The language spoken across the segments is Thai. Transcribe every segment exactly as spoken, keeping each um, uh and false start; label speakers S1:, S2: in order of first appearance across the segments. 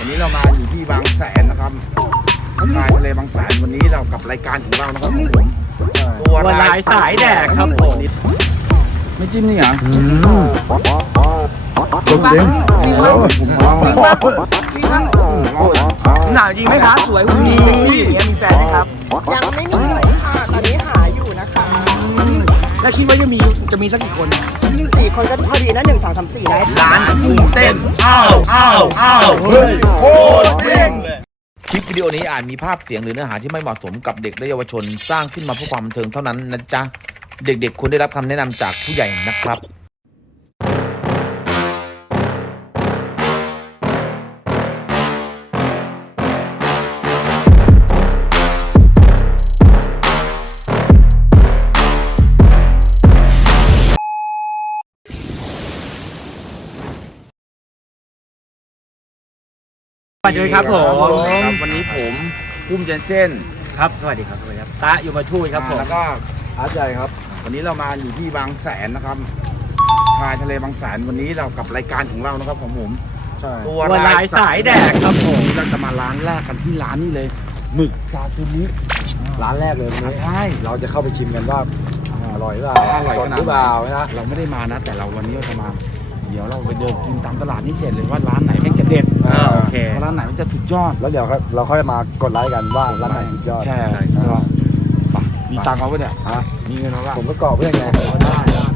S1: วันนี้เรามาอยู่ที่บางแสนนะครับชายทะเลบางแสนวันนี้เรากับรายการของเรานะครับผม
S2: ตัวลายสายแดกครับผม
S1: ไม่จิ้มนี่เหรอ
S3: จริงจริง
S1: ผมลองเลย
S3: หนาวจริงไหมคะสวยหุ่นดีเซ็กซี่อย่างเงี้ยมีแฟนไหมครับ
S4: ยังไม่มีเลยค่ะตอนนี้หาอยู่นะคะ
S3: แล้วคิดว่าจะมีจะมีสักกี่คน
S4: มีสี่คนก็พอดีนะหนึ่งสองสามสี่ได้
S1: ร้านกุ้งเต้นอ้าวอ้าวอ้าวเฮ้ยโคตรเด้งคลิปวิดีโอนี้อาจมีภาพเสียงหรือเนื้อหาที่ไม่เหมาะสมกับเด็กและเยาวชนสร้างขึ้นมาเพื่อความบันเทิงเท่านั้นนะจ๊ะเด็กๆควรได้รับคำแนะนำจากผู้ใหญ่นะครับ
S2: สวัสดีครับผม
S1: วันนี้ผมพุ่มเจนเซ่น
S2: ครับสวัสดีครับสวัสดีครับตะอยู่มาทูดครับผม
S1: แล้วก็
S3: อาร์ตใหญ่ครับ
S1: วันนี้เรามาอยู่ที่บางแสนนะครับชายทะเลบางแสนวันนี้เรากับรายการของเรานะครับของผม
S2: ตัวลายสายแดกครับผม
S1: เราจะมาร้านแรกกันที่ร้านนี้เลยหมึกซาซิมิ
S3: ร้านแรกเลยวันนี้
S1: ใช่
S3: เราจะเข้าไปชิมกันว่าอร่อยหรือเปล่า
S1: อร่อย
S3: หรือเปล่านะ
S1: เราไม่ได้มานะแต่เราวันนี้เราจะมาเดี๋ยวเราไปเดินกินตามตลาดนี่เสร็จเลยว่าร้านไหนแม่งจะเด็ด
S2: โอเค
S1: ร้านไหนมันจะสุดยอด
S3: แล้วเดี๋ยวเราค่อยมากดไลค์กันว่าร้านไหนสุดยอด
S1: ใช่มีตังค์เอาไว้เนี่ย
S3: ฮะ
S1: มีเงินเอาไว้
S3: ผมก็กรอบเพื่อนไงได้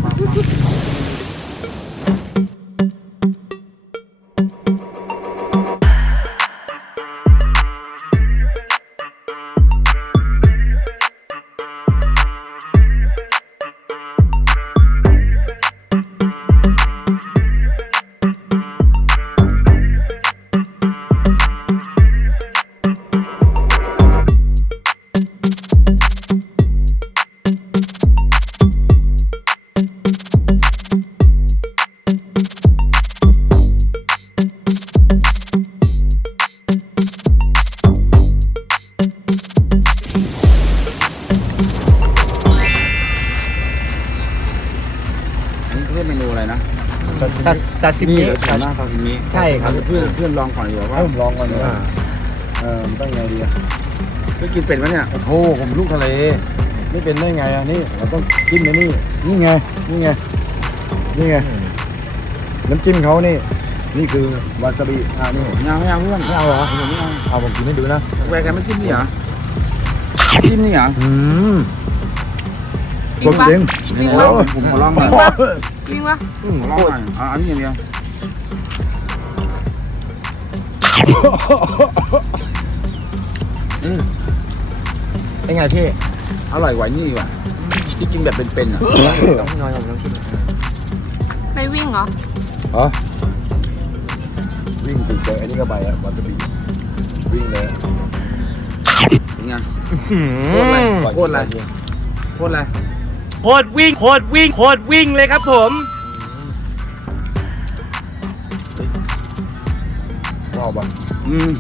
S1: เมนูอะไรนะ
S2: ซาซิมิ
S1: ซาหน้าซาซิมิ
S2: ใช่ครับ
S1: เพื่อนเพื่อนลองก่อนดีกว่าว่า
S3: ผมลองก่อนดีกว่าเออมันต้องไงดีอ่ะ
S1: เพื่อกินเป็ดไหมเนี่ย
S3: โอ้โหผมลูกทะเลไม่เป็นได้ไงอ่ะนี่เราต้องจิ้มในนี่นี่ไงนี่ไงนี่ไงน้ำจิ้มเขานี่นี่คือวาซาบิอ่านี่
S1: ไม่เอาไม่เอาเพื่อน
S3: ไม่เอาเหรอไม่เอาเอาผมกินให้ดูนะ
S1: แหวกแกไม่จิ้มนี่เหรอจิ้มนี่เหรอ
S3: อืมผมจริง
S1: นี่ไงผมขอลองหน่อย
S4: จริงปะ
S1: ขอลองหน่อยอ่ะอันนี้อย่างเดียว
S2: อืมเป็นไงพี่
S1: อร่อยกว่านี่ว่ะที่กินแบบเป็นๆอ่ะ
S2: ต้องนอนกับน้องกิน
S4: ไม่วิ่งเหรอ
S3: ฮะวิ่งติดเลยอันนี้ก็ไปอ่ะวาซาบิวิ่งเลย
S1: เป็นไงโคตรอะไรโคตรอะไรโคตรอะไร
S2: โคตรวิ่งโคตรวิ่งโคตรวิ่งเลยครับผม
S3: ว้าวบ้าง
S1: อืม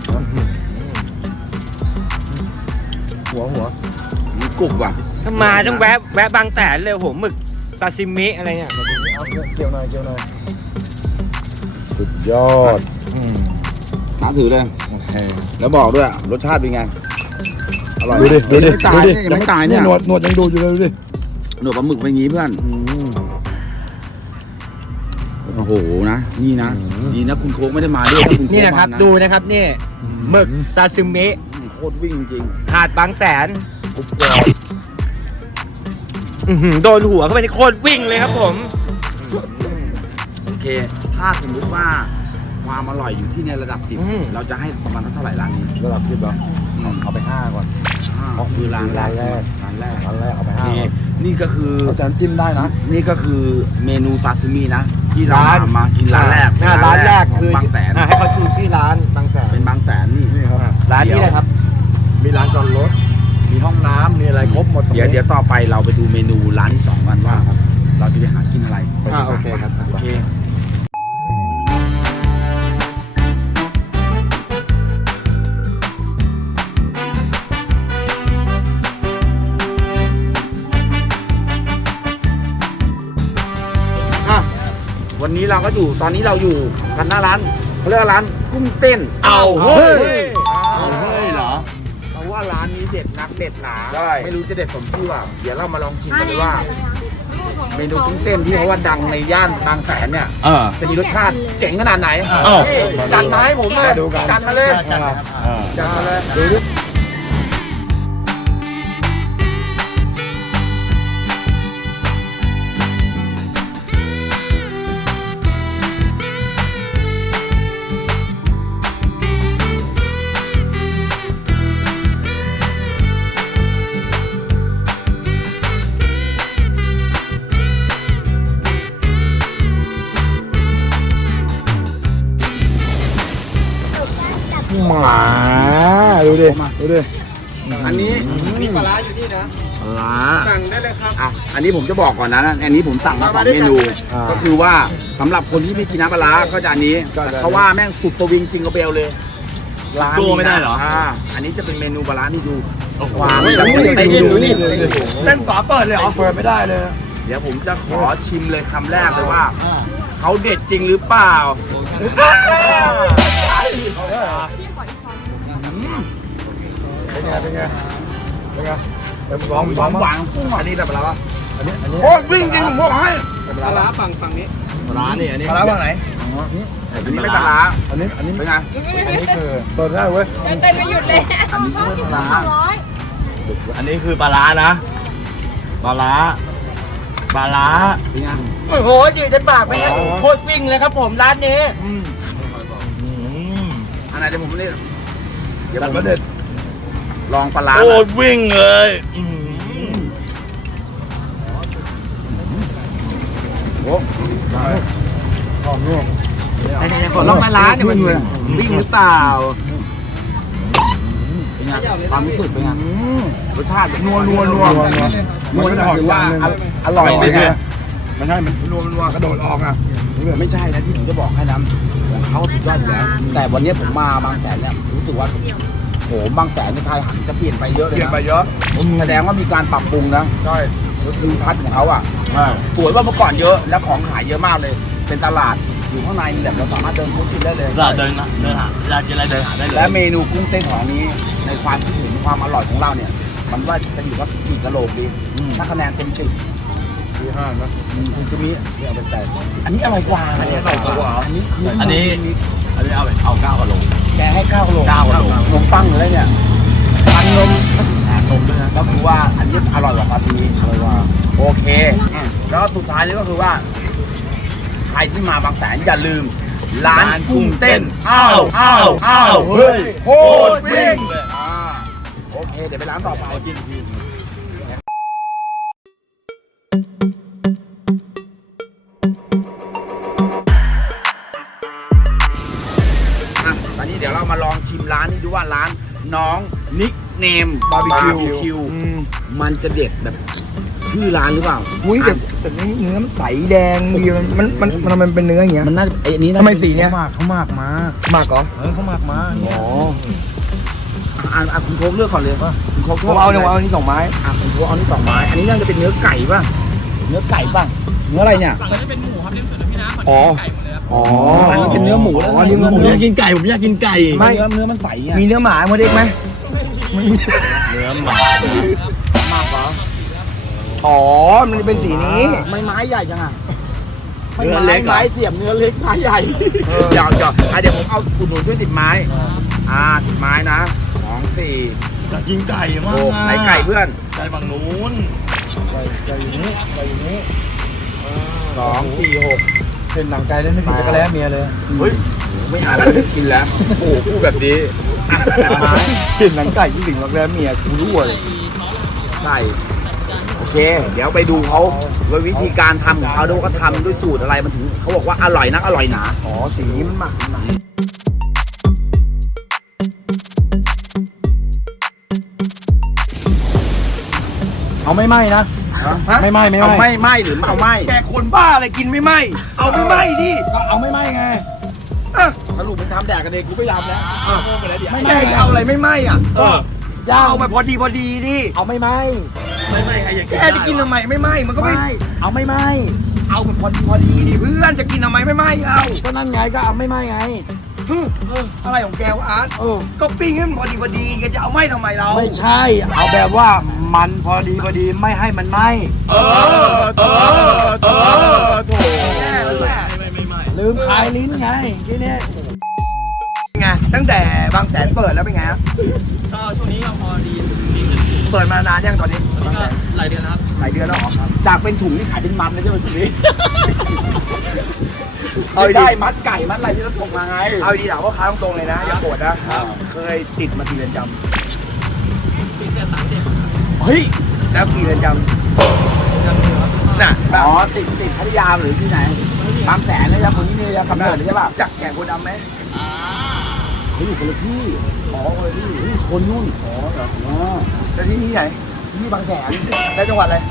S3: หัวหัว
S1: มีกรุบว่ะ
S2: ถ้ามาต้องแวะแวะบางแสนเลยผมหมึกซาซิมิอะไรเนี่ย
S3: เอาเกี่ยวหน่อยเกี่ยวหน่อยสุดยอด
S1: หาถือเลยแล้วบอกด้วยรสชาติเป็นไงอร่อย
S3: ดูดิดูดิ
S1: ไม่ตายยังไม่ตายเนี่ย
S3: หนวดหนวดยังดูอยู่เลยดูดิ
S1: หนวดปลาหมึกเป็นงี้เพื่อนโอ้โหนะนี่นะนี่นะคุณโค้กไม่ได้มาด้วยนะคุณโค้ก
S2: นี่นะครับดูนะครับนี่หมึกซาซิมิ
S1: โคตรวิ่งจริง
S2: หาดบางแสนโดนหัวเข้าไปในโคตรวิ่งเลยครับผม
S1: โอเคถ้าสมมุติว่าความอร่อยอยู่ที่ในระดับสิบเราจะให้ประมาณเท่าไหร่ร้านนี้
S3: ระดับสิบเหรอเอาไปห้าก่อน
S1: เพราะคือร้านแรกร้านแรก
S3: ร้านแรกเอาไปห้า
S1: นี่ก็คือ
S3: อาจารย์จิ้มได้นะ
S1: นี่ก็คือเมนูซาซิมินะที่เรามากินร้านแรก
S2: ร้านแรกคือบ
S1: างแสน
S2: ให้เขาชูที่ร้านบางแสน
S1: เป็นบางแสนนี่
S3: นี่ครับ
S2: ร้านนี้นะครับ
S3: มีร้านจอดรถมีห้องน้ำมีอะไรครบหมด
S1: เดี๋ยวเดี๋ยวต่อไปเราไปดูเมนูร้านที่สองกันว่าเราจะไปหากินอะไร
S2: โอเคครับ
S1: โอเควันนี้เราก็อยู่ตอนนี้เราอยู่กันหน้าร้านเขาเรียกว่าร้านกุ้งเต้น
S2: เอาเฮ้ย
S1: เอาเฮ้ยเหรอเพราะว่าร้านนี้เด็ดนักเด็ดหนาไม่รู้จะเด็ดสมชื่อว่าเดี๋ยวเรามาลองชิมกันเลยว่า เมนูกุ้งเต้นที่เขาว่าดังในย่านบางแสนเนี่ย
S2: เออ
S1: จะมีรสชาติเจ๋งขนาดไหน
S2: อ้าว
S1: จัดมาให้ผมเลยจัดมาเลยจัดมาเลยดูดิหมาดูดิดูดิอันนี้มีปลาร้าอยู่นี่นะปลาร้าสั่งได้เลยครับอ่ะอันนี้ผมจะบอกก่อนนะอันนี้ผมสั่งมาสองเมนูก็คือว่าสำหรับคนที่ไม่กินน้ำปลาร้าก็จะอันนี้เพราะว่าแม่งสุดตัววิงจริงกระเบลเลยร้าน
S2: ตัวไม่ได้เหรอ
S1: อ่าอันนี้จะเป็นเมนูปลาร้าที่ดู
S2: โอ้โห
S1: ความ
S2: ไม่
S1: จะ
S2: รู้
S1: ไม่
S2: ไป
S1: ได้
S2: เรียน
S1: ดู
S2: รู้นี่
S1: เต้นฝาเปิดเลยเหรอ
S3: เปิดไม่ได้เลย
S1: เดี๋ยวผมจะขอชิมเลยคำแรกเลยว่าเขาเด็ดจริงหรือเปล่าเป็นไงเป็นไงเป็นไงเป็นร้องร้องหวานอันนี้แบบอะไรวะอันนี้อันนี้โอ้วิ่งจริงผมบอกให้ปลาร้าฝั่งฝั่งนี้
S2: ปลาร้านี่อันนี้
S1: ปลาร้าฝั่งไหนอันนี้ไม่ปลาร้า
S3: อันนี้อันนี้
S1: เป็นไง
S3: อันนี้คือเปิดได้เว้ย
S4: เต้นไม่หยุดเลย
S1: อันนี้คือปลาร้า
S2: อันนี้คือปลาร้านะปลาร้าปลาร้า
S1: เป็นไง
S4: โอ้โหยืดจนปากไปแล้วโคตรวิ่งเลยครับผมร้านนี้
S2: อืม
S1: อันไหนเดี๋ยวผมเรียกเดี๋ยวผมเด็ดลองปลาร้า
S2: โอ้วิ่งเลยอืม
S3: โอ้หอมนุ่ม
S4: ไหนๆขอลองปลาร้าเนี่ยมันวิ่งหรือเปล่า
S1: เป็นไงความรู้สึกเป็นไงรสชาตินัวนัวนัว
S3: นัว
S1: มันถือว่าอร่อยเป็นไง
S3: ไม่ใช่มันนัวนัวกระโดดออกอ่ะ
S1: ไม่ใช่นะที่ผมจะบอกให้นะของเขาสุดยอดอยู่แล้ว แต่วันนี้ผมมาบางแสนเนี่ยรู้สึกว่าโหบางแสนในไทยหันจะเปลี่ยนไปเยอะเลย
S3: เปลี่ยน
S1: นะ
S3: ไปเยอะ
S1: แสดงว่ามีการปรับปรุงนะ
S3: ใช่
S1: คือทัศน์ของเขาอ่ะสวยกว่าเมื่อก่อนเยอะและของขายเยอะมากเลย เป็นตลาดอยู่ข้างในนี่แบบเราสามารถเดินคุ้นชินได้เลย
S2: เราเดินนะเดินหาเราจะอะไรเดินหาได้เลย
S1: และเมนูกุ้งเต้นของนี้ในความคิดเห็นความอร่อยของเราเนี่ย มันว่าจะอยู่ว่ากี่กะโหลกดีถ้าคะแนนเต็มสิบ
S3: ที่ห้านะ
S1: คุณจะมีเดี๋ยวเอาไปใจอันนี้อร่อยกว่า
S2: อันนี้อร่อยกว่า
S1: อันนี้คือ
S2: อันนี้อันนี้เอาไปเอาเก้ากะโหล
S1: แกให้เก้ากะโหล
S2: เก้ากะโหล
S1: นมปังหรืออะไรเนี่ยปังนมแอบนมด้วยนะก็คือว่าอันนี้อร่อยกว่าปาทีอร่อยกว่าโอเคแล้วสุดท้ายนี้ก็คือว่าใครที่มาบางแสนอย่าลืม ร้านกุ้งเต้นอ้าวอ้าวอ้าวเฮ้ยโคตรวิ่งอ่าโอเคเดี๋ยวไปร้านต่อไปกินอ่ะตอนนี้เดี๋ยวเรามาลองชิมร้านนี้ดูว่าร้านน้องนิกเนมบาร์บีคิวมันจะเด็ดแบบชื่อร้านหรือเปล่า
S3: อุ้ยแต่แต่นี่เนื้อมันใสแดงดีมันมันมันทำไมมันเป็นเนื้ออย่างเงี้ย
S1: มันน่าจะไอ้อันนี้นะ
S3: ทำไมสีเนี้ย
S2: เขามากเขามากมา
S3: หมากเหรอ
S2: เออเขามากมา
S3: อ๋อ
S1: อ่ะอ่ะคุณโค้กเลือกก่อนเลยป่ะคุณโค้กช
S3: ผ
S1: อบ
S3: มเอาเนี่ยเอาอันนี้สองไม้
S1: อ่ะคุณโค้กเอานี่สองไม้อันนี้น่าจะเป็นเนื้อไก่ป่ะเนื้อไก่ป่ะ
S3: เนื้ออะไรเนี่ยอ๋ออ๋อ
S1: อั
S3: อั
S1: น
S3: น
S1: นี้
S3: นี้
S1: เป็
S3: เป็น น
S1: เนื้
S3: เนื้
S1: อ
S3: อ
S1: ห
S3: ห
S1: มู
S3: มู
S1: แล้
S3: แล้ว ว
S1: อันนี้
S3: เนื้อห
S2: ผม
S3: มู
S2: อยากกินไก่ผมอยากกินไก่
S1: ไม่เนื้อเนื้อมันใสไง
S3: มีเนื้อหมาโมเด็กไหม
S2: เนื้อหมาม
S1: ากเหรอ
S3: อ๋อมันเป็นสีนี้
S1: ไม่ไม้ใหญ่จังอ่ะ
S2: เนื้อเล็กเหรอ
S1: ไม้เสียบเนื้อเล็กไม้ใหญ่หยอกหยอกอ่ะเดี๋ยวผมเอาอุดหนุนด้วยสิบไม้อ่าสิบไม้นะสองสี่
S2: อยากกินไก่มาก
S1: หกไหนไก่เพื่อน
S2: ไก่ฝั่งนู้น
S3: ไก่ไก่อยู่นี้ไก่อยู่นี้
S1: สองสี่หก
S3: เป็นหนังไก่แล้วนึกถึงจักรแล้เมียเลย
S1: เฮ้ยไม่เอาแล้วกินแล้วโอ้โหพูดแบบนี้อ่ะไม้
S3: เห็นหนังไก่ที่ถึงจักรแล้เมียกูรู้เลย
S1: ใช่โอเค เดี๋ยวไปดูเขาว่าวิธีการทำของเขาด้วยว่าเขาทำด้วยสูตรอะไรมันถึงเขาบอกว่าอร่อยนักอร่อยหนา
S3: อ๋อสีนี้มันหมักหนังเอาไม่ไหม้นะ ไม่ไหม้ไม่ไหม้
S1: เอาไม่ไหม้หรือเอาไหม้
S3: แกคนบ้าอะไรกินไม่ไหม้เอาไม่ไหม้ดิก็เอาไม่ไหม้ไง
S1: สรุปเป็นทำแดกกันเองกูไม่ยอมแล้ว
S3: ไม่
S4: แกจะเอาอะไรไม่ไหม้อ่ะ
S2: เออ
S3: ย่าง
S4: เอาแบบพอดีพอดีดิ
S3: เอาไม่ไหม้
S2: ไม่ไม่ใครอยาก
S4: แกจะกินทำไมไม่ไหม้มันก็ไม่
S3: ไม่เอาไม่ไหม้
S4: เอาแบบพอดีพอดีดิเพื่อนจะกินทำไมไม่ไหม้เอา
S3: ก็นั่นไงก็เอาไม่ไหม้ไง
S5: อะไรของแกวะอาร์ต
S3: เออ
S5: ก็ปิ้งให้มันพอดีพอดีแกจะเอาไหม้ทำไมเรา
S3: ไม่ใช่ เอาแบบว่ามันพอดีพอดีไม่ให้มันไหม้
S5: เออเออเออโถแน่แล้วแหละ
S2: ไม่ไม่ไม่
S3: ลืมคลายลิ้นไงที่นี่
S5: ไงตั้งแต่บางแสนเปิดแล้วเป็นไงฮะ
S4: ก็ช่วงนี้ก็พอดีดีขึ้น
S5: เปิดมานานยังตอนนี้
S4: นี่ก็หลายเดือนแล้วครับ
S5: หลายเดือนแล้วเหรอครับ
S3: จากเป็นถุงนี่ขายเป็นมัดนะใช่ไหมถุงนี้
S5: เอา
S3: ไม่
S5: ดี
S3: ใช่มัดไก่มัดอะไรที่เราส่งมาไง
S5: เอาดีถามว่าค้าตรงๆเลยนะอย่าโกรธนะเคยติดมากี่เรือนจ
S4: ปีแค่สามเดือน
S3: เฮ้ย
S5: ำแล้วกี่เรือนจำน่ะ
S3: อ๋อติดติดพัทยาหรือที่ไหนบางแสนเลยจ้ะคนนี้เนี่ยจะกำเนิดเลยใช่ป่ะ
S5: จักแก่โคดำไหม
S3: เขาอยู่คนละที่อ๋อคนละที่นี่ชนนู่นอ๋อเหรออ๋อ
S5: แล้วที่นี่ไหน
S3: ที่บางแสน
S5: แล้วจังหวัดอะไร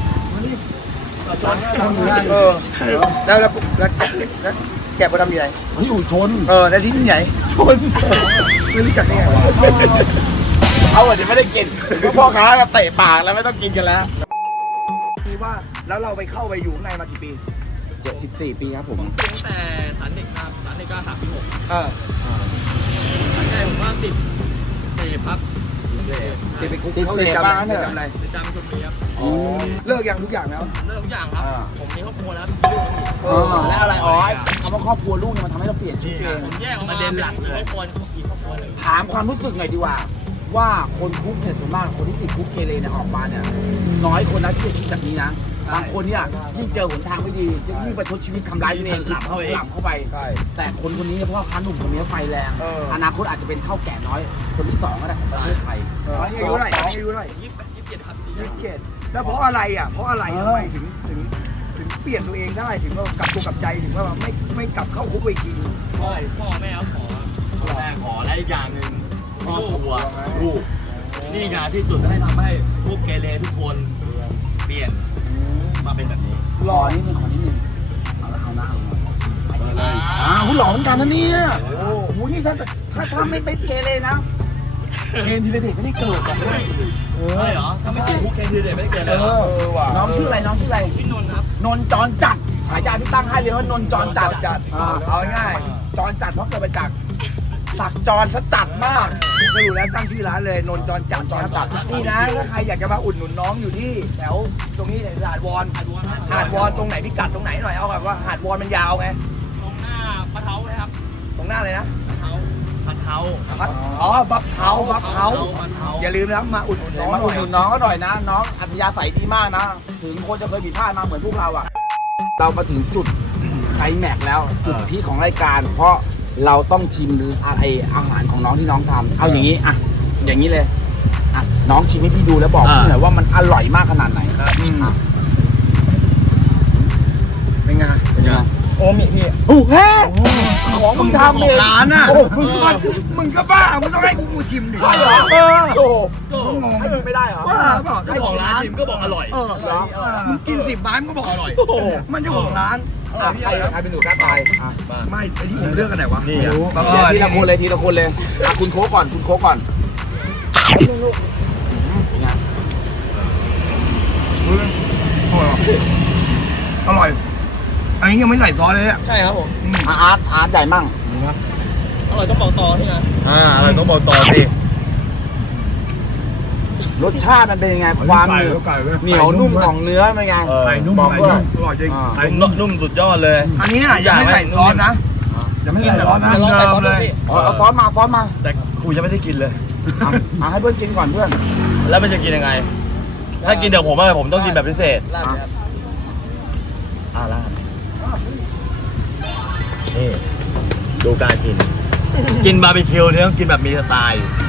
S5: เออแล้วแล้วแล้วแล้วแกะโคดำอยู่ไหน
S3: เขาอยู่ชน
S5: เออแล้วที่นี่ไหน
S3: ชน
S5: ไม่รู้จักได้ไงวะ
S3: เขาอาจจะไม่ได้กินก็พ่อค้ามาเตะปากแล้วไม่ต้องกินกันแล้ว
S5: มีว่าแล้วเราไปเข้าไปอยู่ข้างในมากี่ปี
S3: เจ็ดสิบสี่ปีครับผม
S4: ตั้งแต่สารเด็กครับสารเด็กก็สามปีหก
S5: เออ
S4: สารใหญ่ผมก็ติดเสพครับ
S5: ติดไปคุก
S3: ติด
S5: เข้า
S3: เส
S5: เรือน
S3: พ
S5: จำ
S3: บ้าง
S5: อะไร
S3: เนอะ
S5: จำอะไร
S4: ไปจำชมบุรีครับ
S3: อ๋อ
S5: เลิกยังทุกอย่างแล้ว
S4: เริ่มทุกอย่างครับ
S3: อ่า
S4: ผมมีครอบครัวแล้วมีลูกแล้ว
S3: เออแล้วอะไรอ๋อคำว่าครอบครัวลูกเนี่ยมันทำให้เราเปลี่ยนชีวิตเอง
S4: ผมแยกออกมาเป็นครอบครัวอีกครอบครัวหนึ่ง
S3: ถามความรู้สึกหน่อยดีกว่า ว่าคนคุกเนี่ยส่วนมากคนที่ติดคุกเกเรเนี่ยออกมาเนี่ยน้อยคนนะที่จะคิดแบบนี้นะบางคนเนี่ยยิ่งเจอหนทางไม่ดียิ่งประชดชีวิตทำร้ายตัวเองหลับเข้าไปหลับเข้าไป
S5: ใช่
S3: แต่คนคนนี้เนี่ยเพราะว่าค้าหนุ่มคนนี้ไฟแรง
S5: เออ
S3: อนาคตอาจจะเป็นข้าวแก่น้อย คนที่สองก็ได้ของประเทศไทย
S5: เอออายุเท่าไหร่อายุเท่าไหร่
S4: ยี่สิบแปดยี่สิบเจ็ดครับ
S5: ยี่สิบเจ็ดแล้วเพราะอะไรอ่ะ เพราะอะไร
S3: เออ
S5: ทำไมถึงถึงถึงเปลี่ยนตัวเองได้ถึงว่ากลับตัวกลับใจถึงว่าไม่ไม่กลับเข้าคุกไปอีกที
S4: พ่อพ่อแม่เขาขอ
S2: แม่ขอและอีกอย่างหนึ่งลูกหัวลูกนี่งานที่สุดให้ทำให้พวกเกเรทุกคนเปลี่ยนมาเป็นแบบนี้
S3: หล่อนิดนึงขอนิดนึงเอาละเอาหน้าเอาหน่อยอ่าคุณหล่อเหมือนกันนะเนี่ยโอ้โหนี่ถ้าถ้าถ้าไม่ไปเกเรนะเคนทีละเด็กไม่ได้เกิดแบบนี้
S2: ใช่เหรอ ถ้าไม่ติดคุกเคทีเด็ดไม่ได้เกิด
S3: เอ
S2: เลยเหรอ
S3: อน้องชื่ออะไรน้องชื่ออะไร
S4: พี่นนท์ครับ
S3: นนจรจัดฉายาที่ตั้งให้เลยว่านนจรจัด
S5: จัด
S3: อ่า
S5: เอาง่าย
S3: จรจัดเพราะเกิดมาจากตักจรซะจัดมาก
S5: สรุปแล้วตั้งชื่อร้านเลยนนท์จรจัด
S3: จรจัด
S5: นี่นะถ้าใครอยากจะมาอุดหนุนน้องอยู่ที่แถวตรงนี้ในหาดวอนหาดวอนตรงไหนพิกัดตรงไหนหน่อยเอาแบบว่าหาดวอนมันยาวไง
S4: ตรงหน้าปะเท้าเลยครับ
S5: ตรงหน้าเลยนะ
S4: ปะเท้า
S2: พันเท้า
S5: พัดอ๋อบัฟเฮาบัฟเฮา
S2: พันเท้า
S5: อย่าลืมนะมาอุดหนุนน้อง
S3: มา
S5: ห
S3: อุ
S5: น่
S3: ด
S5: อย
S3: หนุนน้องก็หน่อยนะ น้องอัธยาศัยดีมากนะ ถึงคนจะเคยผิดพลาดมาเหมือนพวกเราอ่ะ เรามาถึงจุดไคลแม็กซ์แล้ว จุดพีคของรายการ เพราะเราต้องชิมอะไรอาหารของน้องที่น้องทำเอาอย่างนี้อ่ะอย่างนี้เลยอ่ะน้องชิมให้พี่ดูแล้วบอกพี่หน่อยว่ามันอร่อยมากขนาดไหนอืมอ่ะ
S5: เป็นไง
S3: เป็นไง
S4: โอ้มีพี่
S3: โอ้แฮ่ของมึงทำเอง
S5: ร้านน่ะ
S3: โอ้มึงก็
S5: มึงก็บ้ามึงต้องให้กูกูชิมดิ
S3: ใช่เหรอ
S5: เออ
S3: โอ้
S5: มึงงง
S3: ให้มึงไม่ได้เหรอ
S5: ว่าเปล่าเจ้าของร้าน
S2: ชิมก็บอกอร่อย
S5: เออ
S3: เหรอ
S5: มึงกินสิบไม้มึงก็บอกอร่อย
S3: โอ้โห
S5: มันเจ้าของร้าน
S3: อ่ะใครใครเป็นหนูแค่ตายอ่ะ
S5: ไม่ไอ้ที่ผมเลือกกันไหนวะ
S2: นี่
S5: ไม่
S2: อ่ะ
S5: รู้
S3: เดี๋ยวทีละคนเลยทีละคนเลยอ่ะคุณโค้กก่อนคุณโค้กก่อนเป็นไง
S5: อร่อย อันนี้ยังไม่ใส่ซอสเลยอ่ะ
S4: ใช่ครับผม
S3: อ่ะอาร์ตอาร์ตใหญ่มั่ง
S4: อร่อยต้องบอกต่อที่นะ
S2: อ่าอะไรต้องบอกต่อสิ
S3: รสชาติมันเป็นยังไงความเหนียวเหนียวนุ่มของเนื้อเป็นไง
S2: เออ
S3: บอกด้วย
S5: อร่อยจริง
S3: อ่า
S2: นุ่มนุ่มสุดยอดเลย
S5: อันนี้น่ะยังไม่ใส่ซอสนะยังไม่กินแบบว่า
S4: เดี๋ยวลองใส่ซอส
S5: เล
S4: ดู
S5: ย
S4: พี่
S3: เอาเอาซอสมาซอสมา
S2: แต่กูยังไม่ได้กินเลย
S3: อ่ะอ่ะให้เพื่อนกินก่อนเพื่อน
S2: แล้วมันจะกินยังไง ถ้ากินเดี๋ยวผมอะผมต้องกินแบบพิเศษ
S4: ลาดเลยครับ
S2: อ่าลาดนี่ดูการกิน กินบาร์บีคิวเนี่ยต้องกินแบบมีสไตล์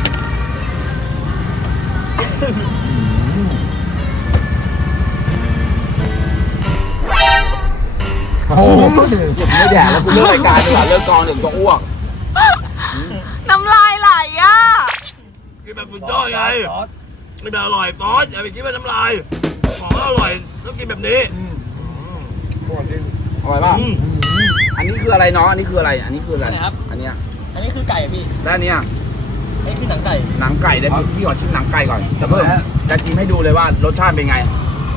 S3: โอ้โหไม่แดกแล้วกูเลิกรายการดีกว่าเลิกกองเดี๋ยวจะอ้วก
S6: น้ำลายไหลอ่ะ
S2: กินแบบสุดยอดไงกินแบบอร่อยซอสอย่าไปคิดว่าน้ำลาย ของอร่อยต้องกินแบบนี้
S3: อร่อยป่ะ
S2: อืม
S3: อันนี้คืออะไรน้องอันนี้คืออะไร อันนี้คืออะไร
S4: อันไหนครับ
S3: อันเนี้ย
S4: อันนี้คือไก่อะพี่
S3: แล้วอันเนี้ย
S4: อันนี้คือหนังไก่
S3: หนังไก่ได้พี่ขอชิมหนังไก่ก่อนจะเพิ่มจะชิมให้ดูเลยว่ารสชาติเป็นไง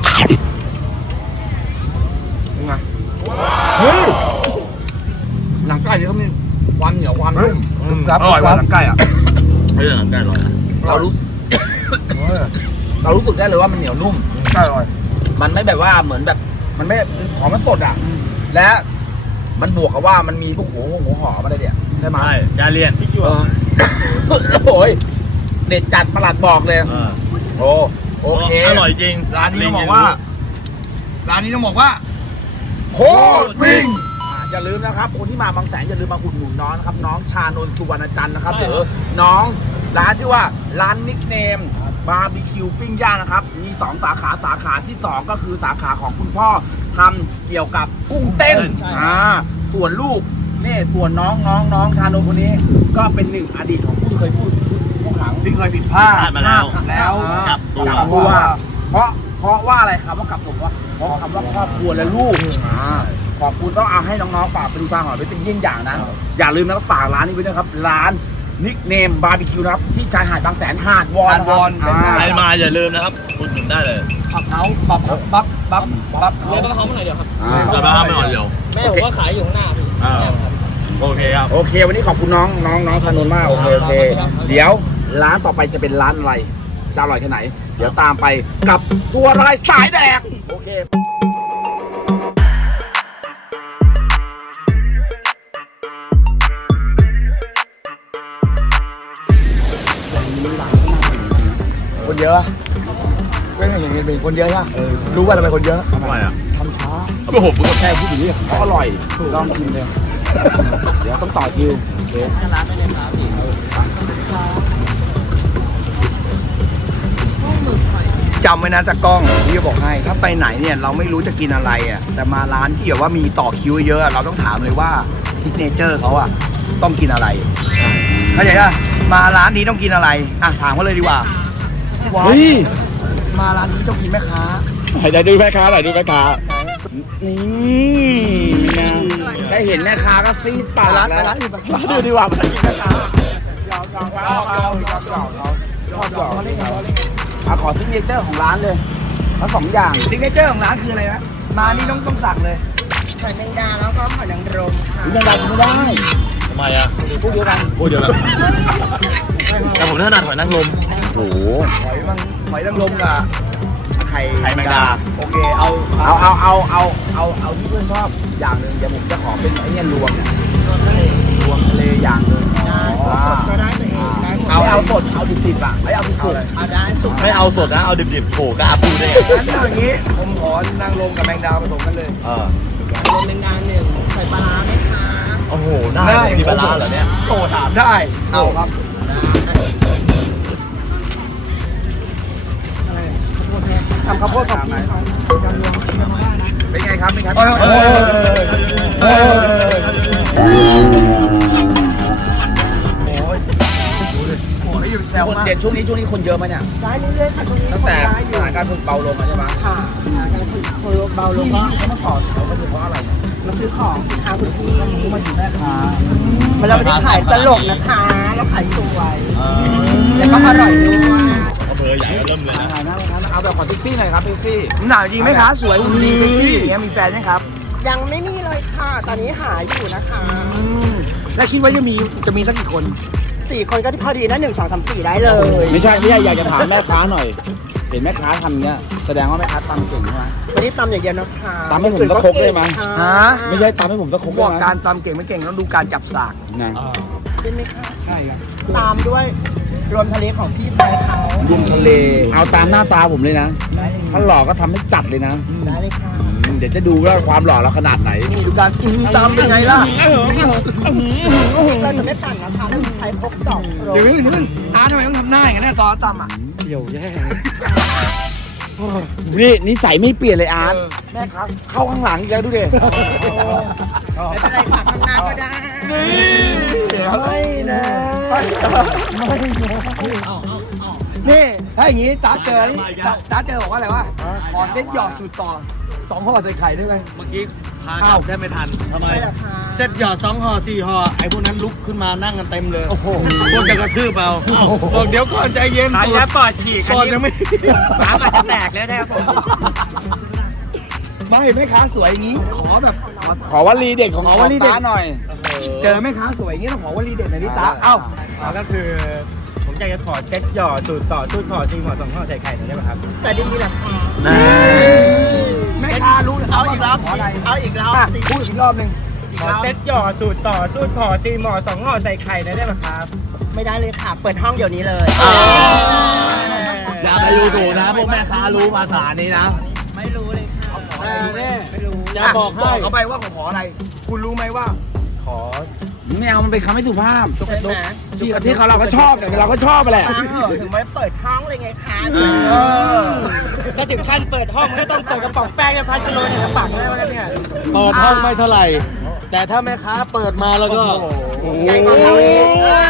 S3: เป็นไงเฮ้ยหนังไก่นี่เขามีความเหนียวความนุ่มครับ
S5: อร่อยกว่าหนังไก่อ่ะ
S2: ไม่ใช่หนังไก่อร่อย
S3: เรารู้ เรารู้สึกได้เลยว่ามันเหนียวนุ่ม
S5: ไก่อร่อย
S3: มันไม่แบบว่าเหมือนแบบ มันไม่ของมันสดอ่ะ และมันบวกกับว่ามันมีพวกหัวหัวหอมอะไรเนี่ยใช่ไหม
S2: ใช่ยาเลียน
S3: เออ โอ้ยเด็ดจัดประหลัดบอกเลย
S2: เออ
S3: โอ้โอเค
S2: อร่อยจริง
S5: ร้านนี้ต้องบอกว่า ร้านนี้ต้องบอกว่า
S3: โคตรวิ่งอ่าอย่าลืมนะครับ คนที่มาบางแสนอย่าลืมมาอุดหนุนน้องนะครับ น้องชานนท์สุวรรณจันทร์นะครับหรือน้องร้านชื่อว่าร้านนิกเนมบาร์บีคิวปิ้งย่างนะครับ มีสองสาขาสาขาที่สองก็คือสาขาของคุณพ่อทำเกี่ยวกับกุ้งเต้นอ่าส่วนลูกนี่ส่วนน้องน้องน้องชานนท์คนนี้ ก็เป็นหนึ่งอดีตของผู้เคยพูดผู้ขัง
S5: ที่เคยผิดพลาด
S2: พลาดมาแล้ว
S5: แล้ว
S2: กลับตัว
S3: กลับตัวเพราะเพราะว่าอะไรครับว่ากลับตัวว่าเพราะคำว่าครอบครัวและลูกอ่าขอบคุณต้องเอาให้น้องๆฝากไปดูทางหอไว้เป็นเยี่ยงอย่างนะอย่าลืมนะฝากร้านนี้ไว้ด้วยครับร้านนิกเนมบาร์บีคิวนะครับที่ชายหาดบางแสนหาดวอน
S5: หาดวอน
S3: ครับ
S2: ใคร
S3: อ่า
S2: มาอย่าลืมนะครับคุณถึงได้เลย
S5: ปับเท้าปับปับปับปับ
S4: เลยต้องเขามาหน่อยเดี๋ยวครับ
S3: อ่า
S2: เราไปห้ามไปก่อนเดี๋ยว
S4: แม่ผมว่าขายอยู่ข้างหน้าพี่
S2: อ่า โอเคครับ
S3: โอเค วันนี้ขอบคุณน้องน้องน้องชานนท์มากโอเคโอเค เดี๋ยวร้านต่อไปจะเป็นร้านอะไรจะอร่อยแค่ไหน เดี๋ยวตามไปกับตัวลายสายแดกโอเค
S5: คนเยอะไม่เห็นเป็นคนเยอะใช่ไหมรู้ว่าทำไมคนเยอะ
S2: ทำไมอ่ะ
S5: ทำช้า
S2: ก็ผมก็
S3: แค่พูดอย่างนี้เขาอร่อยลองกินเลยเดี๋ยวต้องต่อคิวโอเค
S5: จำไว้นะตะกล้องพี่จะบอกให้ ถ้าไปไหนเนี่ยเราไม่รู้จะกินอะไรอ่ะแต่มาร้านที่แบบว่ามีต่อคิวเยอะเราต้องถามเลยว่าซิกเนเจอร์เขาอ่ะต้องกินอะไรเข้าใจป่ะมาร้านนี้ต้องกินอะไรอ่ะถามเขาเลยดีกว่า
S3: เฮ้ย
S5: มาร้านนี้ต้องกินแม่ค้า
S3: ไหนดูแม่ค้าหน่อยดูแม่ค้านี่นะแค่เห็นแม่ค้าก็ซีดปาก
S5: ไปร้าน
S3: แล้ว
S5: ไปร้านอื่นไป
S3: ร้านอื่นดีกว่าไปกินแม่ค้า
S5: หยอกหยอกหยอกหยอกหยอกหยอกหยอกหยอกเขาเล่นเขาเล่น
S3: เอาขอซิกเนเจอร์ของร้านเลยทั้งสองอย่าง
S5: ซิกเนเจอร์ของร้านคืออะไรนะมานี่ต้องต้องสั่งเลย
S7: ไข่แมงดาแล้วก็หอยนางรมค่ะ
S3: ยังดังไม่ได้
S2: ทำไมอ่ะ
S3: พูดเดียวกัน
S2: พูดเดียวกันแต่ผมถนัดหอยนางรม
S3: โอ้โห
S5: หอยมังหอยนางรมกับไข่
S2: ไข่แมงดา
S5: โอเคเอา
S3: เอาเอาเอาเอาเอาเอาที่เพื่อนชอบอย่างหนึ่งเดี๋ยวผมจะขอเป็นไอ้เนี่ยรวมรวมทะเลรวมทะเลอย่างหนึ่ง
S7: ได้
S3: อ๋อ
S7: สดก็ได้ตัวเองได้หมด
S3: เอาเอาสดเอาดิบๆอ่ะไม่เอาสุก
S7: เอาได้สุก
S2: ไม่เอาสดนะ เอาดิบๆโผกล้าพูดได้ไง
S5: งั้นเอาอย่างนี้ผมขอนางรมกับแมงดาผสมกันเลย
S2: เออ
S7: รวมแมงดาหนึ่งใส่ปลาร้าไหมคะ
S2: โอ้โห ได้
S5: ได้
S2: มีปลาร้าเหรอเนี่ยโตถาม
S5: ได้เอาครับ
S7: ทำข้าวโพดกับพี่เขาจำรวมกันมาได้นะ
S3: ๆเป็นไงครับเป็นไง
S5: เฮ้ยเฮ้ยเฮ้ยโอ้ยโอ้ยอยู่แซว
S3: คน
S5: มาก
S3: เด่นช่วงนี้ช่วงนี้คนเยอะไหมเนี่ย
S7: ได้เรื่อยๆค่ะตรงนี้
S3: ตั้ง
S7: คน
S3: แต่
S7: ร้ายอ
S3: ส
S7: ยู่
S3: ถานการณ์เบาลงแล้วใช่ไหม
S7: ค่ะการถือคนเบาลงก็
S3: เขามาขอเขาก็คือเพราะอะไรเนี่ย
S7: มาซื้อของสินค้าคุณพี่
S3: เขามาอยู่แม่ค้า
S7: มันเราไม่ได้ขายตลกนะคะเราขายสวยแล้วก็อร่อยด้วย
S2: อำเภอใหญ่ก็เริ่มเลยนะ
S3: อ่านั่นนะเอาแบบขอทิกซี่หน่อยครับทิกซี่
S5: ผมถามจริงไหมคะสวยหุ่นดีเซ็กซี่อย่างเงี้ยมีแฟนยังครับ
S7: ยังไม่มีเลยค่ะ ตอนนี้หาอยู่นะคะ
S5: อืมแล้วคิดว่าจะมีจะมีสักกี่คน
S7: สี่คนก็ที่พอดีนะหนึ่งสองสามสี่ได้เลย
S3: ไม่ใช่ไม่ใช่อยากจะถามแม่ค้าหน่อย เห็นแม่ค้าทำอย่างเงี้ยแสดงว่าแม่ค้าตำเก่งใช่ไหม
S7: วันนี้ตำอย่างเดียวนะคะ
S3: ตำให้ผมสักครกได้ไหม
S5: ฮะ
S3: ไม่ใช่ตำให้ผมสักครก
S5: บ
S3: ได้
S5: อก
S3: ไหม
S5: การตำเก่งไม่เก่งต้องดูการจับสาก
S3: นะ
S7: ใช่ไหมคะ
S5: ใช่ครับ
S7: ตามด้วยรวมทะเลของพี่ชายเขา
S3: รวมทะเล เอาตามหน้าตาผมเลยนะ
S7: ได้เลย
S3: ถ้าหล่อก็ทำให้จัดเลยนะ
S7: ได้เลยค่ะ
S3: อืมเดี๋ยวจะดูว่าความหล่อเราขนาดไหน
S5: นี่ดูการอื้อตำเป็นไงล่ะ
S7: เราจะไม่ปั่นนะคะเราใช้พกดอกโร
S5: เดี๋ยวนี้นึงอาทำไมต้องทำหน้าอย่างนั้นเนี่ยตอนตำอ่ะ
S3: เสี่ยวแย่นี่นิสัยไม่เปลี่ยนเลยอาร์ตแม่ครับ เข้าข้างหลังอีกแล้วดูดิ
S7: ไม่เป็นไรค่ะข้างหน้าก็ได้
S5: ไม่นะนี่ถ้าอย่างงี้จ้าเจอนี่จ้าจ้าเจอบอกว่าอะไรวะขอเซ็ตหยอดสูตรต่อสองห่อใส่ไข่ได้ไหม
S4: เมื่อกี้พา
S5: อ้าว
S4: จับได้ไม่ทัน
S2: ทำไม
S7: ไม่หรอกค่ะ
S4: เซ็ตหยอดสองห่อสี่ห่อไอ้พวกนั้นลุกขึ้นมานั่งกันเต็มเลย
S5: โอ้โห
S4: พวกจะกระทืบเอาบอกเดี๋ยวก่อนใจเย็น
S8: ตายแล้วปอดฉีก
S4: ปอดยังไม่
S8: น้ำอาจจะแตกแล้วนะครับผม
S5: ไม่แม่ค้าสวยอย่างนี้ ขอแบบ
S3: ขอวลีเด็ดของ
S5: ขอวลีเด็ด
S3: ตาหน่อย
S5: เจอแม่ค้าสวยอย่างนี้ต้องขอวลีเด็ดหน่อยดิตาเอ้า
S4: ก็คือผมอยากจะขอเซ็ตหย่อสูตรต่อสูตรห่อจริงห่อสองห่อใส่ไข่หน่อยได้ไหมครับ
S7: จะดีเหรอคะ
S5: แม่ค้ารู้
S7: เอาอีกรอบ
S5: ขออะไร
S7: เอาอีกรอบ
S5: อ่ะ
S7: สิ
S5: พูดอีกรอบหนึ่ง
S4: ขอเซ็ตหย่อสูตรต่อสูตรห่อซีหมอสองห่อใส่ไข่หน่อยได้ไหมครับ
S7: ไม่ได้เลยค่ะ เปิดห้องเดี๋ยวนี้เลย
S2: อย่าไปดูถูกนะพวกแม่ค้ารู้ภาษานี้นะ
S7: ไม่รู้เลยค่ะ
S4: ไม่รู้จะบอกให้
S5: เขาไปว่าขอขออะไร คุณรู้ไหมว่า
S4: ขอ
S3: ไม่เอามันเป็นคำไม่สุภาพ
S7: ใช่ไหม
S3: ที่ที่เขาเราก็ชอบแต่เราก็ชอบไปแหละ
S7: ฟังเหอะถึงไม่เปิดห้องเลยไงคะ
S5: เออ
S4: ถ้าถึงขั้นเปิดห้องมันก็ต้องเปิดกระป๋องแป้งเนี่ยพันกิโลเนี่ยกระป๋องได้ไหมเนี่ย
S2: เปิดห้องไม่เท่าไหร่ แต่ถ้าแม่ค้าเปิดมาแล้วก็
S7: ใหญ่กว่าเขาอีกเออ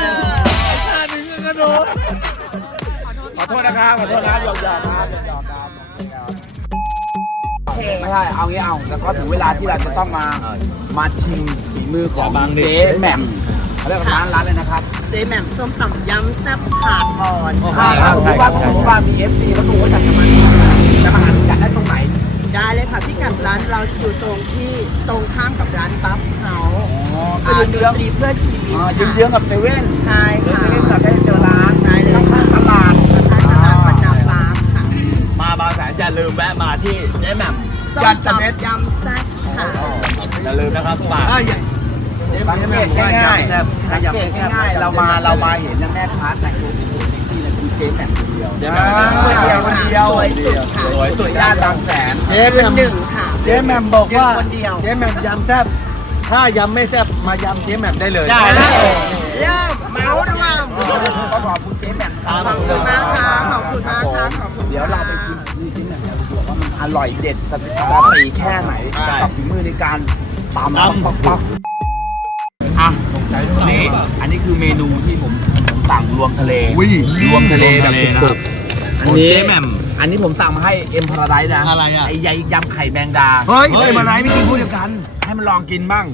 S3: ขอโทษนะครับขอโทษนะหยอกหยอกครับหยอกครับ
S7: โอเค
S3: ไม่ใช่เอางี้เอาแล้วก็ถึงเวลาที่เราจะต้องมามาชิมฝีมือของเจ๊แหม่มเขาเรียกว่าร้านร้านเลยนะครับ
S7: เจ๊แหม่มส้มตำยำแซ่บขาดบอล
S3: ใช่ครับผมว่าผมว่ามีเอฟซีเขาดูว่าอยากจะมาจะมาหาอยากได้ตรงไหน
S7: ได้เลยค่ะพี่กัดร้านเราจะอยู่ตรงที่ตรงข้ามกับร้านบัฟเฮาส์
S3: ก็
S7: อ่า
S3: ยื
S7: ด
S3: นเยื้อง
S7: นตรีเพื่อชีวิต
S3: ยืน
S7: ค่ะ
S3: เยื้องกับเซเว่น
S7: ใช่
S3: เซ
S7: ค่ะ
S3: เว่นเราได้เจอร้าน
S7: ใช่เลย
S3: ข้างๆตลาด
S7: ร้านตลาดบรรดาบาร์ค่ะ
S2: มาบางแสนอย่าลืมแวะมาที่เจ๊แหม่ม
S7: ส้มตำยำแซ่บค่ะ
S2: อย่าลืมนะครับฝาก
S3: สังเกตง่ายๆสังเกตง่ายๆเรามาเรามาเห็นนะแม่ค้าแต่งตัวสวยๆนี่แหละคือเจ๊แหม่มคนเดียว
S2: เจ๊แหม่ม
S7: คนเดียวคนเดียวสวยสุดค่ะ
S2: สวยสุด
S3: ย่านบางแสน
S2: เจ๊แหม่ม
S7: หนึ่งค่ะ
S2: เจ๊แหม่มบอกว่า
S7: คนเดียว
S2: เจ๊แหม่มยำแซ่บถ้ายำไม่แซ่บมายำเจ๊แหม่มได้เลย
S7: ได้แล้วเริ่มเมาส์ด้วย
S3: ก็ขอบคุณเจ๊แหม่มครับ
S7: ขอบคุณมากค่ะขอบคุณมากค่ะขอบคุณ
S3: เดี๋ยวเราไปชิมนี่จริงๆเนี่ยดูว่ามันอร่อยเด็ดสติปาตีแค่ไหนกับฝีมือในการตำปักปักปักอ่ะนี่อันนี้คือเมนูที่ผมผมสั่งรวมทะเลรวมทะเลแบบสุดๆอันนี้
S2: เจ๊แหม่ม
S3: อันนี้ผมสั่งมาให้เอ็มพาราไดซ์นะ
S2: อะไรอ่ะ
S3: ไอ้ใยยำไข่แมงดา
S5: เฮ้ยไม่มาไรไม่กินพูดเดียวกัน
S3: ให้มันลองกินบ้าง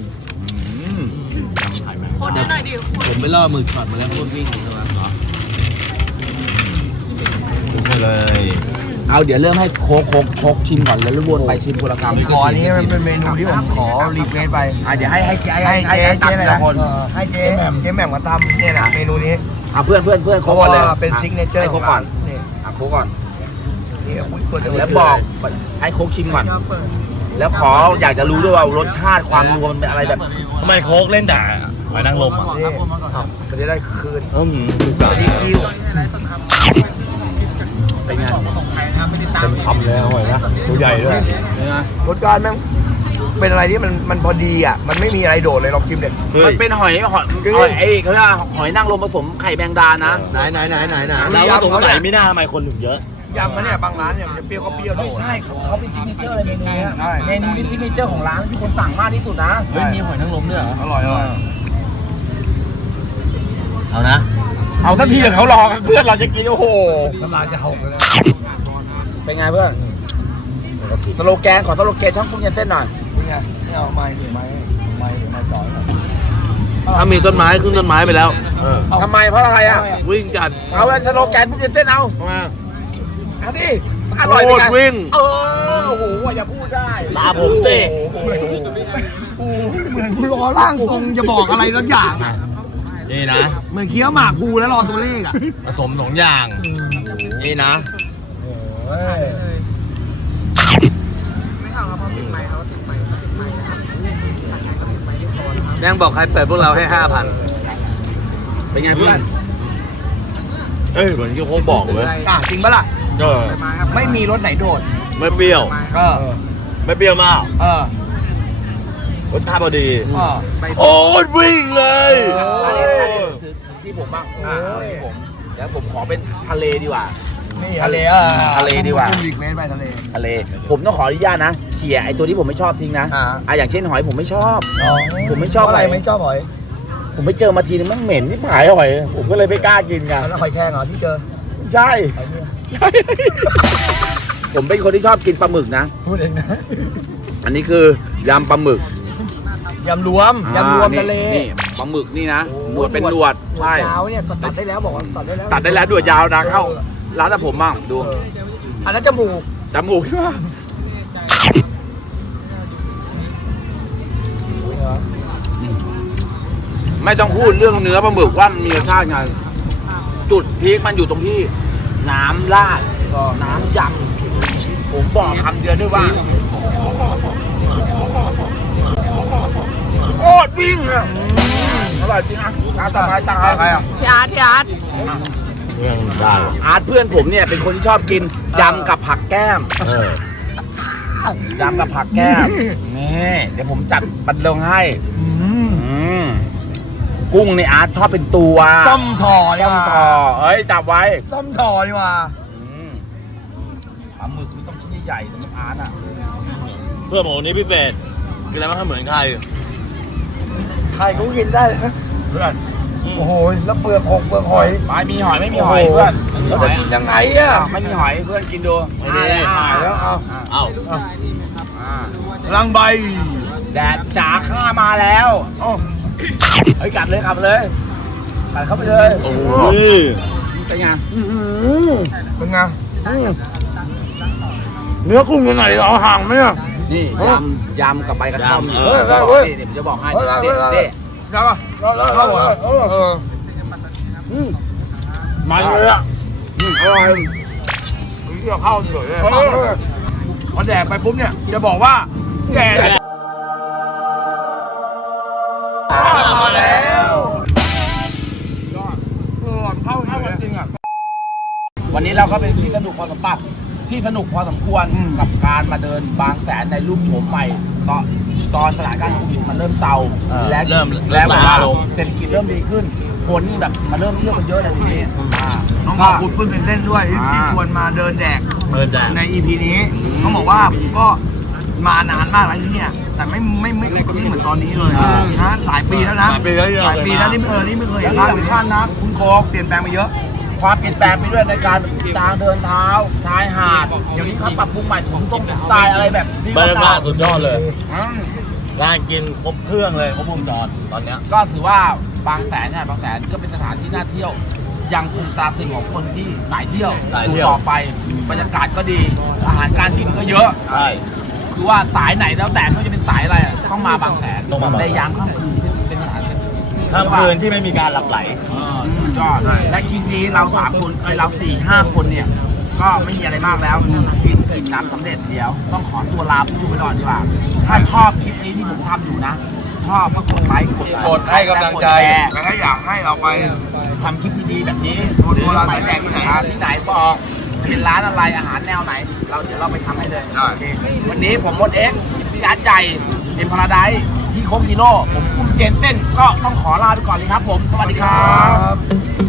S6: คนนิดหน่อยดิคุณ
S2: ผมไปล่อมือช็อตมาแล้วพูดวิ่งอยู่ตรงนั้นเหรอพูดไปเลย
S3: เอาเดี๋ยวเริ่มให้โคกโคกโคกชิมก่อนแล้ววนไปชิมคนละคำ
S5: ขออันนี้มันเป็นเมนูที่ผมขอรีเควสไป
S3: อ่ะเดี๋ยวให้ให้ให้
S5: ให้
S3: ให้
S5: เจ๊
S3: ให้ตัด
S5: เจ๊
S3: ที
S5: เลย
S3: ละ
S5: นะ
S3: คน
S5: ให้เจ๊เจ๊แหม่มมาทำเนี่ยนะเมนูนี้
S3: อ่ะเพื่อนเพื่อนเพื่อน
S5: เขา
S3: โคก
S5: บอก
S3: ก่อนเลย
S5: ว่าเป็นซิกเนเจอร์
S3: ให้โคกก่อน
S5: นี่
S3: อ่ะโคกก่อน
S5: นี่อุ้ยคนเดียว
S3: แล้วบอกให้โคกชิมก่อน แล้วขออยากจะรู้ด้วยว่ารสชาติความนัวมันเป็นอะไรแบบ
S2: ทำไมโค้กเล่นแต่หอยนางรมอ่ะ
S5: นี่มันจะได้คืน
S2: อืมดูจ้ะ
S3: ดีคิวเป็นไง
S2: เต็มคำเลยอร่อยนะตัวใหญ่ด้วย
S3: เป็นไง
S5: รสชาติแม่งเป็นอะไรที่มันมันพอดีอ่ะมันไม่มีอะไรโดดเลยลองกินเด็ด
S2: เฮ้
S3: มัน
S2: ย
S3: เป็นหอยหอยหอยไอ้เขาเรียกว่าหอยนางรมผสมไข่แมงดานะ
S2: ไหนไหนไหนไหนไหนแล้วว่าสงสัยไม่น่าทำไมคนถึงเยอะ
S5: ยำมันเนี่ยบางร้านเนี่ยมันจะเปรี้ยวก็เปรี้ยวโด
S3: ไม่
S5: ด
S3: ใช่เขาเป็นซิกเนเจอร์เลยเมนูเนี้ย
S5: ใช่
S3: เมนูนี้ซิกเนเจอร์ของร้านที่คนสั่งมากที่สุดนะ
S2: เฮ้ยมีหอยนางรมด้วยเหรอ
S5: อร่อยอร่อย
S2: เอานะ
S3: เอาทันทีเดี๋ยวเขารอกันเพื่อนเราจะกินโอ้โห
S5: น้ำลายจะหกเลย
S3: เป็นไงเพื่อนสโลแกนขอสโลแกนช่องกุ้งเย็นเส้นหน่อย
S5: นี่ไงนี่เอาไม้ถือไม้ไม้ถือไม้จ่อยหน่อย
S2: ถ้ามีต้นไม้ขึ้นต้นไม้ไปแล้ว
S3: ทำไมเพราะอะไรอ่ะ
S2: วิ่งจัด
S3: เอาเป็นสโลแกนกุ้งเย็นเส้นเอา
S2: มา
S3: เอาดิอร่อย
S2: โค
S3: เป็น
S2: ต
S3: ไง
S2: รวิ่ง
S3: เออโอ้โหว่าอย่าพูดได้
S2: ตาผมเตะ
S3: โอ้โห
S5: เหมือนกูรอร่างทรงจะบอกอะไรสักอย่างอ่ะ
S2: นี่นะ
S5: เหมือนเคี้ยวหมากภูแล้วรอตัวเลขอ่ะ
S2: ผสมสองอย่าง นี่นะ แดงบอกใครเปิดพวกเราให้ห้าพัน
S3: เป็นไงเพื่อน
S2: เอ้ยเหมือนที่โค้กบอกเลย
S5: อ่ะจริงปะล่ะ
S2: เออ
S5: ไม่มีรถไหนโดด
S2: ไม่เปรี้ยว
S5: เออ
S2: ไม่เปรี้ยวมาก
S5: เออ
S2: รสชาติพอดี
S5: เออ
S2: โอ้ยวิ่งเลย
S3: อันนี้อันนี้ถือถือที่ผมบ้างอ่าที่ผมแล้วผมขอเป็นทะเลดีกว่า
S5: นี่ทะเลอ่ะ
S3: ทะเลดีกว่า
S5: รีเควสไปทะเล
S3: ทะเล ผมต้องขออนุญาตนะเขี่ยไอตัวที่ผมไม่ชอบทิ้งนะ
S5: อ่า
S3: อ่ะอย่างเช่นหอยผมไม่ชอบ
S5: อ๋อ
S3: ผมไม่ชอบ
S5: เพราะอะไร
S3: หอย
S5: ไม่ชอบหอย
S3: ผมไปเจอมาทีนึงมันเหม็นที่ผายหอยผมก็เลยไม่กล้ากินกัน
S5: แล้วหอยแครงเหรอที่เจอ
S3: ใช่
S5: หอยเนี่ย
S3: ผมเป็นคนที่ชอบกินปลาหมึกนะ
S5: พูดเองนะ
S3: อันนี้คือยำปลาหมึก
S5: ยำรวมยำรวม
S3: อ่า
S5: ทะเล
S3: นี่ปลาหมึกนี่นะหนวดเป็นหนวด
S5: หนว
S3: ใช่
S5: ดยาวเนี่ยตัดได้แล้วบอกว่าตัดได้แล้ว
S3: ตัดได้แล้วหนวดยาวนะเข้าร้านแต่ผมบ้างดู
S5: เอออันนั้นจมูก
S3: จมูกไม่ต้องพูดเรื่องเนื้อปลาหมึกว่ามันมีรสชาติไงจุดพีคมันอยู่ตรงที่น้ำราดก็น้ำยำผมบอกคำเดียวด้วยว่าโคตรวิ่งอ่ะอร่อยจริงอ่ะตามต่อไปตามใครอ่ะ
S6: พี่อาร์ตพี่อาร์ต
S2: เรื่องได้
S3: อาร์ตเพื่อนผมเนี่ยเป็นคนที่ชอบกินยำกับผักแก้ม
S2: เออย
S3: ำกับผักแก้มนี่เดี๋ยวผมจัดบันลงให้อืมกุ้งในอาร์ตชอบเป็นตัว
S5: ส้มถอดี
S3: ต้
S5: ก
S3: ม
S5: ว่า
S3: ต่อเอ้ยจับไว้
S5: ส้มถอดีกว่า
S3: อืมปลาหมึกนี่ต้องชิ้นใหญ่ๆสำหรับอาร์ตอ่ะ
S2: เพื่อนผมวันนี้พิเศษกินอะไรบ้างเหมือนไทย
S5: ใครก็กินได้เลยนะ
S3: เพื่อน
S5: โอ้โหแล้วเปลือกหกเปลือกหอย
S3: ไม่มีหอยไม่มีหอยเพื่อน
S5: เราจะกินยังไงอ่ะ
S3: ไม่มีหอยเพื่อนกินดู
S2: ไม่ได้
S3: อ่าแล้วเอา
S2: เอ้า
S3: อ่า
S5: ลังใบ
S3: แดดจ๋าข้ามาแล้วโอ้เฮ้ยกัดเลยกัดเลยกัดเข้าไปเลย
S2: โอ้ย
S3: เป็นไง
S5: เป็นไง
S3: เนื้อกุ้งยังไงเอาห่างไหมอ่ะนี่ยำยำกับใบกระท่อม
S2: เออ
S3: เฮ้ยเฮ้ยเดี๋ยวผมจะบอกให้เด็ดเด็ดเด็ด
S5: ได้ป่ะเข้าเหรอเออ
S3: มันเลยอ่ะอร่อย
S5: เที่ยวเข้าเฉยเลยพอแดกไปปุ๊บเนี่ยจะบอกว่าแกมาแล้วเออเข้าจริงอ่ะ
S3: วันนี้เราก็เป็นที่สนุกพอสมบัติที่สนุกพอสมควรกับการมาเดินบางแสนในรูปโฉมใหม่ตอนตอนสถานการณ์โควิดมันเริ่มเตา
S2: เออ
S3: และ
S2: เริ่ม
S3: และแบบว่า
S2: เริ่มซาลง
S3: เศรษฐกิจเริ่มดีขึ้นคนนี่แบบมาเริ่มเที่ยวกันเยอะเลยทีนี้อ่า
S5: ต้องขอบคุณปื้นเป็นเส้นด้วยที่ที่ชวนมาเดินแดก
S2: เปิดจ้ะ
S5: ใน อี พี นี้เขาบอกว่าผมก็มานานมากแล้วที่เนี่ยแต่ไม่ไม่ไม่ไม่คุ้นเหมือนตอนนี้เลยนะหลายปีแล้วนะ
S2: หลายปีแล้วที่เรา
S5: หลายปีแล้วนี่ไม่เออนี่ไม่เคย
S3: แล้
S5: เห็
S3: วน ที่
S5: ภาพแบบ
S3: สำ
S5: นี้
S3: คัญนะคุณโคก
S5: เปลี่ยนแปลงไปเยอะ
S3: ความเปลี่ยนแปลงไปด้วยในการทางเดินเท้าชายหาดเดี๋ยวนี้เขาปรับปรุงใหม่ผมต้องสไตล์อะไรแบบที่
S2: บรรยากาศสุดยอดเลย
S3: อืม
S2: ร้านกินครบเครื่องเลยครบวงจรตอนเนี้ย
S3: ก็ถือว่าบางแสนเนี่ยบางแสนก็เป็นสถานที่น่าเที่ยวยังคงตราตรึงของคนที่สายเที่ยว
S2: สาย
S3: ดู
S2: เที่ยว
S3: ต่อไปบรรยากาศก็ดี อาหารการกินก็เยอะ
S2: ใช่
S3: คือว่าสายไหนแล้วแต่ไม่ว่าจะเป็นสายอะไรอะต้องมาบางแสน
S2: ต้องมาบางแสน
S3: ในยามค่ำคืนที่เป็นสถานที่
S2: ค่ำคืนที่ไม่มีการหลับไหล
S3: อ่าสุดยอดและคลิปนี้เราสามคนไอ้เราสี่ห้าคนเนี่ย ก็ไม่มีอะไรมากแล้วกินกินน้ำสำเร็จเดี๋ยว ต้องขอตัวลาผู้ชมไปก่อนดีกว่า ถ้าชอบคลิปนี้ที่ผมทำอยู่นะ ชอบก็กดไลค์กด
S5: กดให้กำลังใจ
S3: และกดแชร์
S5: แต่ถ้าอยากให้เราไป
S3: ทำคลิปดีๆแบบนี้
S5: ตัวตัวเราไหนแดกที่ไหน
S3: ที่ไหนบอกเป็นร้านอะไรอาหารแนวไหน เราเดี๋ยวเราไปทำให้เลย
S5: ได้
S3: โอเควันนี้ผมมดเอ็กซ์ที่ร้านใหญ่เอ็มพาราไดซ์ที่โคกฮีโร่ผมกุ้มเจนเส้นก็ต้องขอลาไปก่อนเลยครับผม สวัสดีครับ